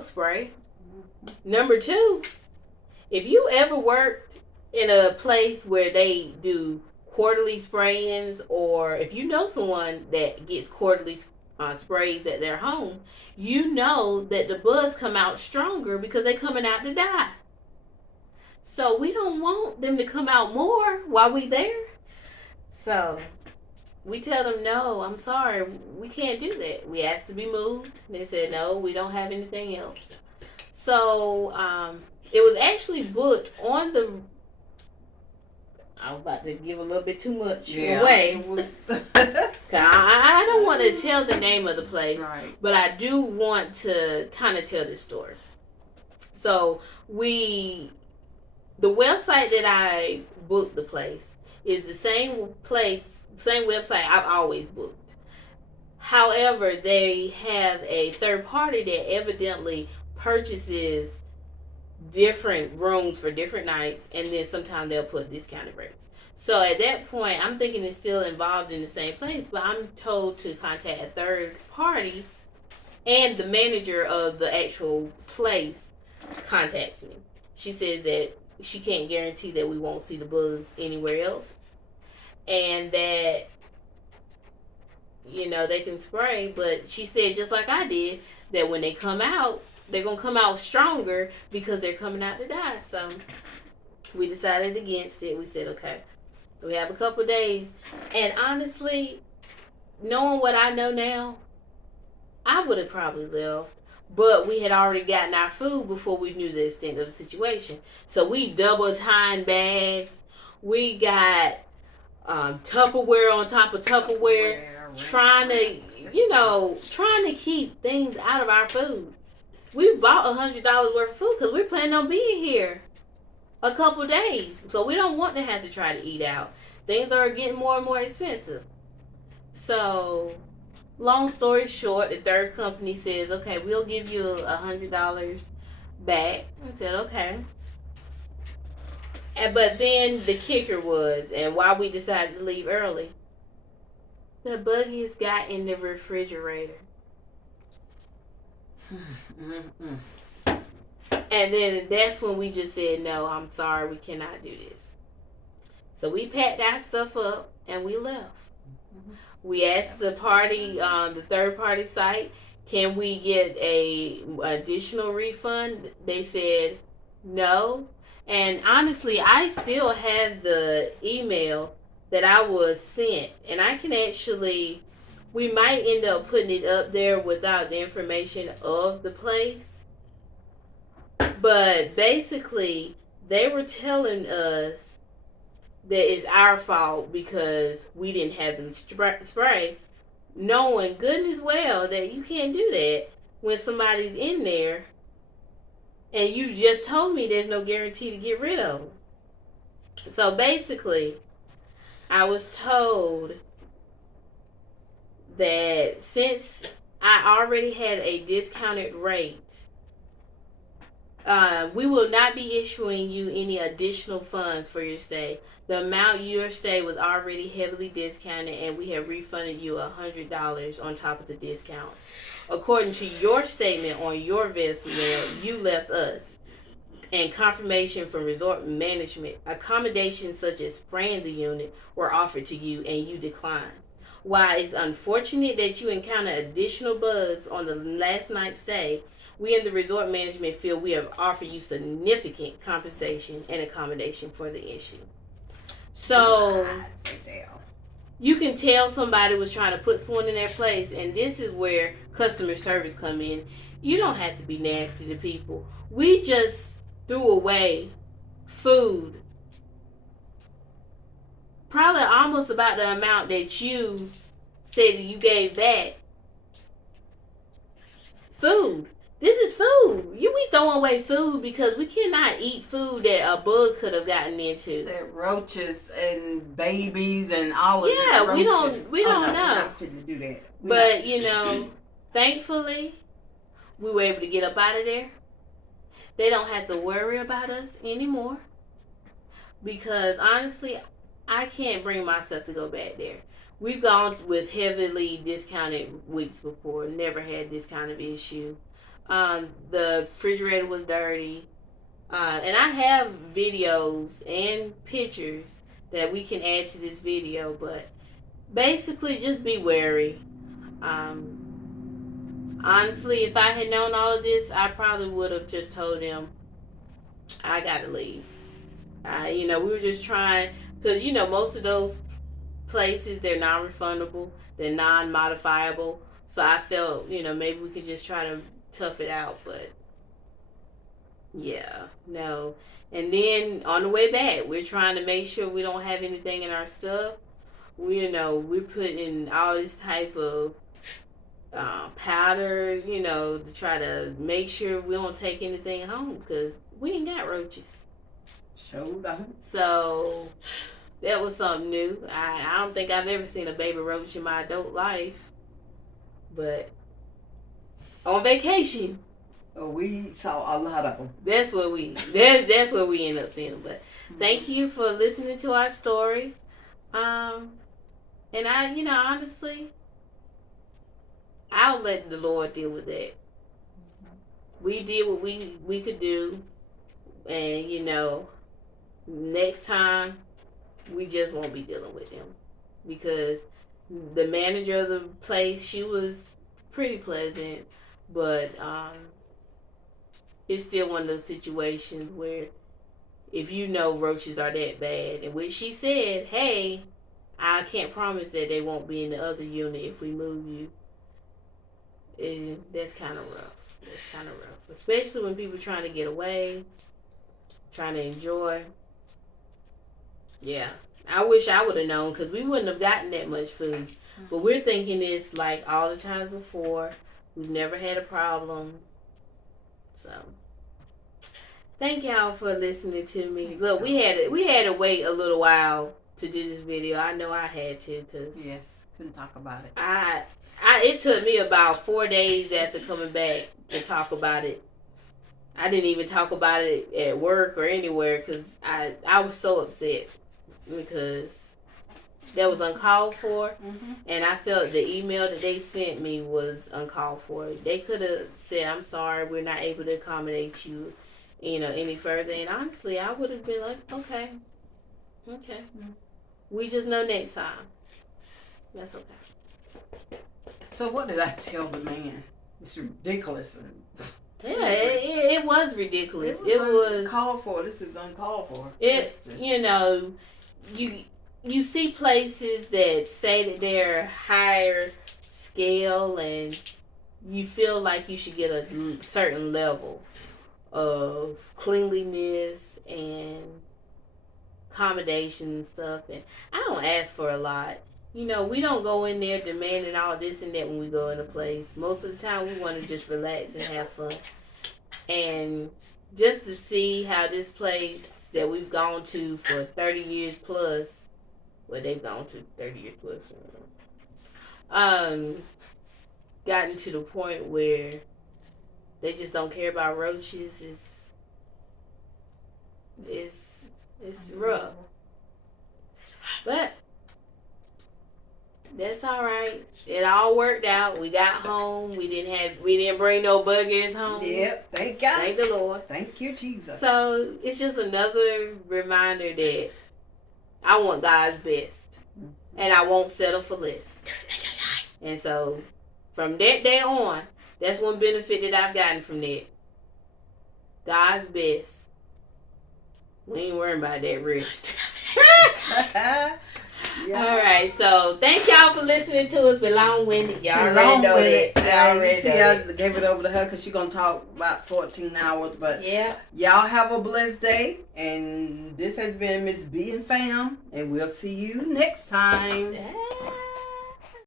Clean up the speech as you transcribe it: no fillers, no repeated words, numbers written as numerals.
bug spray. Number two, if you ever worked in a place where they do quarterly sprayings, or if you know someone that gets quarterly sprays at their home, you know that the bugs come out stronger because they're coming out to die. So we don't want them to come out more while we there. So we tell them, no, I'm sorry, we can't do that. We asked to be moved. They said, no, we don't have anything else. So it was actually booked on the... I was about to give a little bit too much away. I don't want to tell the name of the place, right, but I do want to kind of tell this story. So the website that I booked the place is the same website I've always booked. However, they have a third party that evidently purchases different rooms for different nights, and then sometimes they'll put discounted rates. So at that point, I'm thinking it's still involved in the same place, but I'm told to contact a third party, and the manager of the actual place contacts me. She says that she can't guarantee that we won't see the bugs anywhere else, and that, you know, they can spray, but she said, just like I did, that when they come out, they're going to come out stronger because they're coming out to die. So we decided against it. We said, okay, we have a couple days. And honestly, knowing what I know now, I would have probably left. But we had already gotten our food before we knew the extent of the situation. So we double tying bags. We got Tupperware on top of Tupperware. Trying to keep things out of our food. We bought $100 worth of food because we're planning on being here a couple days. So we don't want to have to try to eat out. Things are getting more and more expensive. So, long story short, the third company says, okay, we'll give you $100 back. I said, okay. But then the kicker was, and why we decided to leave early, the buggies got in the refrigerator. And then that's when we just said, no, I'm sorry, we cannot do this. So we packed our stuff up and we left. We asked the party, the third party site, can we get a additional refund? They said no. And honestly, I still have the email that I was sent, and I can actually, we might end up putting it up there without the information of the place. But basically, they were telling us that it's our fault because we didn't have them spray, knowing goodness well that you can't do that when somebody's in there and you just told me there's no guarantee to get rid of them. So basically, I was told that since I already had a discounted rate, we will not be issuing you any additional funds for your stay. The amount your stay was already heavily discounted, and we have refunded you $100 on top of the discount. According to your statement on your voicemail, you left us, and confirmation from resort management, accommodations such as spraying the unit were offered to you and you declined. While it's unfortunate that you encountered additional bugs on the last night's stay, we in the resort management feel we have offered you significant compensation and accommodation for the issue. So you can tell somebody was trying to put someone in their place, and this is where customer service come in. You don't have to be nasty to people. We just threw away food, probably almost about the amount that you said that you gave back. Food. This is food. We throwing away food because we cannot eat food that a bug could have gotten into. That roaches and babies and all of that. Yeah, we don't know. We're not fit to do that. But thankfully, we were able to get up out of there. They don't have to worry about us anymore. Because honestly, I can't bring myself to go back there. We've gone with heavily discounted weeks before. Never had this kind of issue. The refrigerator was dirty. And I have videos and pictures that we can add to this video, but basically just be wary. Honestly, if I had known all of this, I probably would have just told them I gotta leave. We were just trying, because most of those places, they're non-refundable, they're non-modifiable. So I felt maybe we could just try to tough it out, but yeah, no. And then on the way back, we're trying to make sure we don't have anything in our stuff. We're putting all this type of powder, to try to make sure we don't take anything home, because we ain't got roaches. Sure don't. So that was something new. I don't think I've ever seen a baby roach in my adult life, but on vacation, we saw a lot of them. that's where we end up seeing them. But thank you for listening to our story. And I, honestly, I'll let the Lord deal with that. We did what we could do, and next time we just won't be dealing with them, because the manager of the place, she was pretty pleasant, but it's still one of those situations where if roaches are that bad, and which she said, hey, I can't promise that they won't be in the other unit if we move you. And that's kind of rough. Especially when people are trying to get away, trying to enjoy. Yeah. I wish I would have known, because we wouldn't have gotten that much food. But we're thinking it's like all the times before. We've never had a problem. So, thank y'all for listening to me. Look, we had to wait a little while to do this video. I know I had to, because yes, couldn't talk about it. It took me about 4 days after coming back to talk about it. I didn't even talk about it at work or anywhere, because I was so upset, because that was uncalled for. And I felt the email that they sent me was uncalled for. They could have said, I'm sorry, we're not able to accommodate you any further. And honestly, I would have been like, okay. We just know next time. That's okay. So what did I tell the man? It's ridiculous. Yeah, it was ridiculous. It was uncalled for. This is uncalled for. You see places that say that they're higher scale, and you feel like you should get a certain level of cleanliness and accommodation and stuff. And I don't ask for a lot. We don't go in there demanding all this and that when we go in a place. Most of the time, we want to just relax and have fun. And just to see how this place that we've gone to for 30 years plus, well, they've gone to 30 years plus, gotten to the point where they just don't care about roaches, it's rough. But that's all right. It all worked out. We got home. We didn't bring no buggies home. Yep, thank God. Thank the Lord. Thank you, Jesus. So it's just another reminder that I want God's best, and I won't settle for less. And so from that day on, that's one benefit that I've gotten from that. God's best. We ain't worrying about that rest. Yeah. All right, so thank y'all for listening to us. We're long-winded. Y'all already know that. I gave it over to her because she's going to talk about 14 hours. But yeah, y'all have a blessed day. And this has been Miss B and Fam. And we'll see you next time. Yeah.